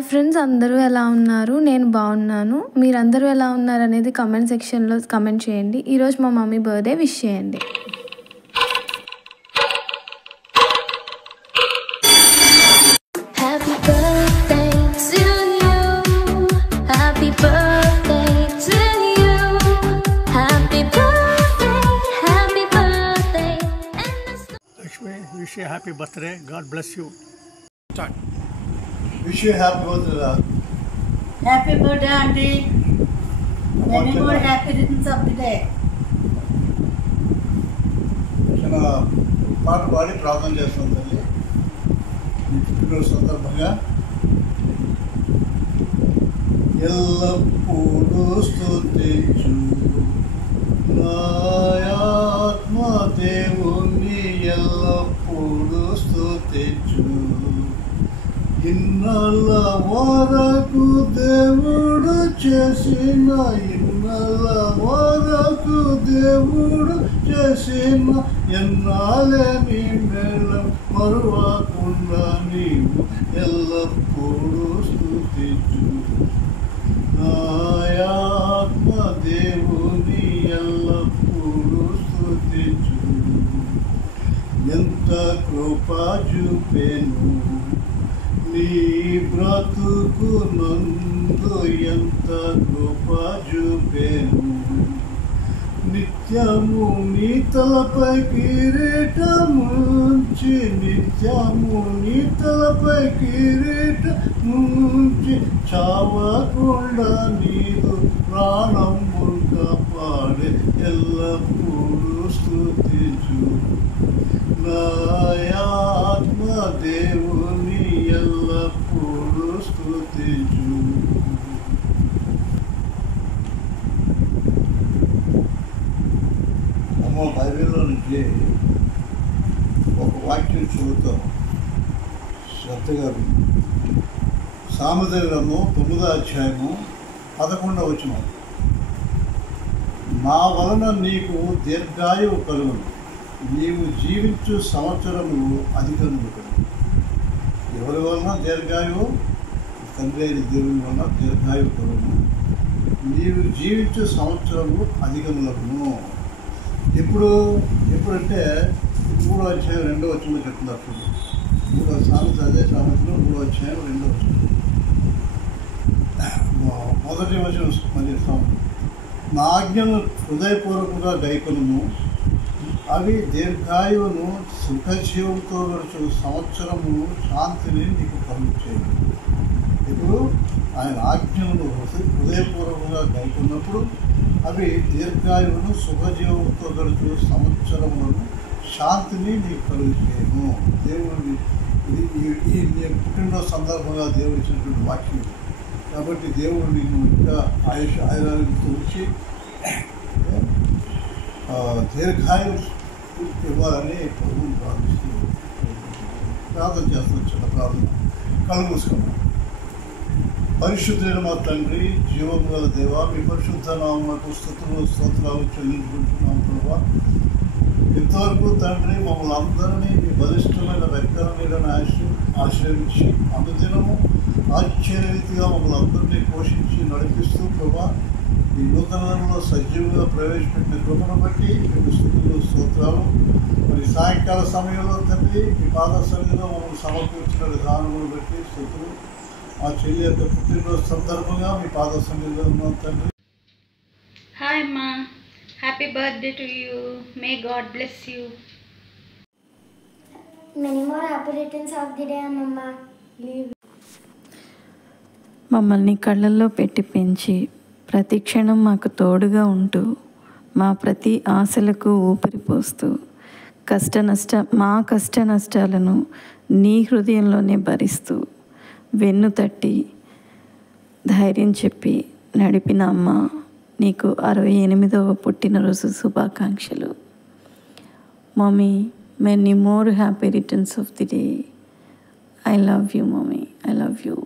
Hi friends, అందరూ ఎలా ఉన్నారు? నేను బాగున్నాను. మీరందరూ ఎలా ఉన్నారు అనేది కామెంట్ సెక్షన్లో కామెంట్ చేయండి. ఈరోజు మా మమ్మీ బర్త్డే విష్ చేయండి. Lakshmi, wish you a happy birthday. God bless you. Start. Wish you a happy birthday. Happy birthday, auntie. Many more happy returns of the day. చిన్న పాట పాడి ప్రార్థన చేస్తాం తల్లి. ఈ పుట్టినరోజు సందర్భంగా ఎల్లప్పుడూ స్తుతించు నా ఆత్మ దేవుని ఎల్లప్పుడూ స్తుతించు. ఇన్నాళ్ళ వరకు దేవుడు చేసిన ఎన్నాళ్ళని మేళం మరువకుండా నీవు ఎల్లప్పుడూ స్తుతించు. నా ఆత్మ దేవుని ఎల్లప్పుడూ స్తుతించు. ఎంత కృప చూపెను నీ బ్రతుకు నందు, ఎంత కృప చూపెను. నిత్యము నీ తలపై కిరీటముంచి, నిత్యము నీ తలపై కిరీటముంచి, చావకుండా నీదు ప్రాణము కాపాడే ఎల్లప్పుడూ స్తుతించు. నా ఆత్మ దేవుని ఎల్లప్పుడూ స్తుతించు. అమ్మ బైబిల్లో నుంచి ఒక వాక్యం చదువుతాం, శ్రద్ధగా సామెతల గ్రంథం 9వ అధ్యాయము 11వ వచనం. నా వలన నీకు దీర్ఘాయువు కలుగును, నీవు జీవించు సంవత్సరములు అధికములు కలుగు. ఎవరి వలన దీర్ఘాయువు? తండ్రి అయిన దేవుని వలన దీర్ఘాయువు కలుగును, నీవు జీవించు సంవత్సరములు అధికములను. ఎప్పుడంటే 3వ అధ్యాయం 2వ వచనంలో చెప్తున్నారు. చూడు, 3వ సామెత, అదే సామెతలో 3వ అధ్యాయం 2వ వచనం. మొదటి వచనం మరి సామెత, నా ఆజ్ఞను హృదయపూర్వకంగా గైకొనుము, అవి దీర్ఘాయువును సుఖజీవంతో గడుచు సంవత్సరము శాంతిని నీకు కలుగుచేయి. ఇప్పుడు ఆయన ఆజ్ఞలను హృదయపూర్వకంగా గైకొన్నప్పుడు అవి దీర్ఘాయువును సుఖజీవంతో గడుచు సంవత్సరములను శాంతిని నీకు కలుగుచేయము. దేవుడి ఈ పుట్టినరోజు సందర్భంగా దేవుడు ఇచ్చినటువంటి వాక్యం కాబట్టి దేవుడు నీకు ఇంకా ఆయురాలతో వచ్చి దీర్ఘాయు ఇవ్వాలని ప్రభువుని ప్రార్థిస్తూ ప్రార్థన చేస్తున్నాం. చిన్న ప్రార్థన, కళ్ళు మూసుకున్నాం. పరిశుద్ధులైన మా తండ్రి, జీవము గల దేవా, మీ పరిశుద్ధ నామమునకు స్తుతులు స్తోత్రాలు చెల్లించుకుంటున్నాం. ప్రభా, ఇంతవరకు తండ్రి మమ్మల్ని అందరినీ మీ బలిష్టమైన రెక్కల నీడని ఆశ్రయించి అనుదినము ఆశ్చర్యరీతిగా మమ్మల్ని అందరినీ పోషించి నడిపిస్తూ ప్రభా, ఈ నూతనంలో సజీవుగా ప్రవేశపెట్టిన కృపను బట్టి మీకు స్తుతులు స్తోత్రాలు. మరి సాయంకాల సమయంలో తండ్రి మీ పాద సన్నిధిలో మమ్మల్ని సమర్పించిన విధానమును బట్టి స్తుతులు. మా చెల్లి యొక్క పుట్టినరోజు సందర్భంగా మీ పాద సన్నిధిలో ఉన్నాం తండ్రి. హాయ్ అమ్మా, happy birthday to you. May God bless you. Many more happy returns of the day, Mama. మమ్మల్ని కళ్ళల్లో పెట్టి పెంచి ప్రతి క్షణం మాకు తోడుగా ఉంటూ మా ప్రతి ఆశలకు ఊపిరిపోస్తూ మా కష్ట నష్టాలను నీ హృదయంలోనే భరిస్తూ వెన్ను తట్టి ధైర్యం చెప్పి నడిపిన అమ్మ, నీకు 68వ పుట్టినరోజు శుభాకాంక్షలు. Mummy, many more happy returns of the day. I love you mummy, I love you.